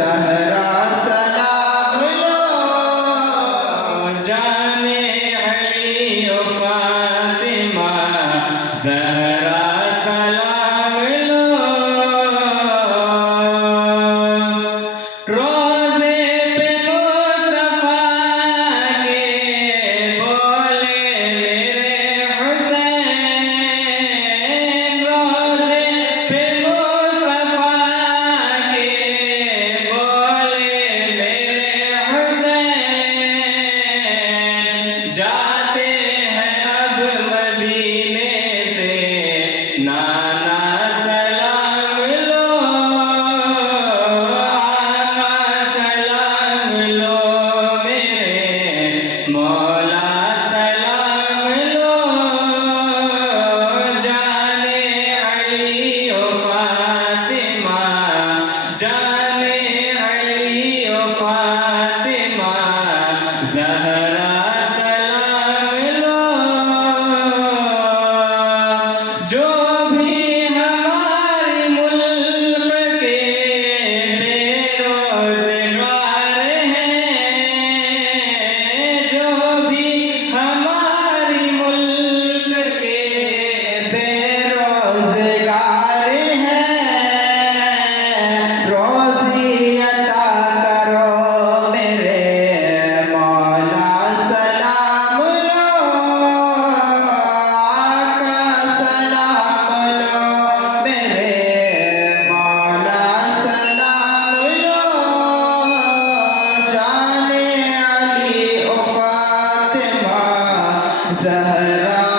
ज़हरा सलाम लो, जाने अली ओ फातिमा ज़हरा सलाम लो। रोज़े पे मुस्तफ़ा के बोले मेरे हुसैन, रोज़े पे मुस्तफ़ा के बोले मेरे हुसैन। जाते हैं अब मदीने से नाना सलाम लो, आका सलाम लो, मेरे मौला सलाम लो। जाने अली ओ फातिमा, जाने अली ओ फातिमा ज़हरा सलाम लो। जो भी हमारे मुल्क के बेरोज़गार हैं, जो भी हमारे मुल्क के बेरोज़गार हैं, रोज़ी अता करो मेरे मौला सलाम लो, आका सलाम लो, मेरे मौला सलाम लो। जाने अली ओ फातिमा ज़हरा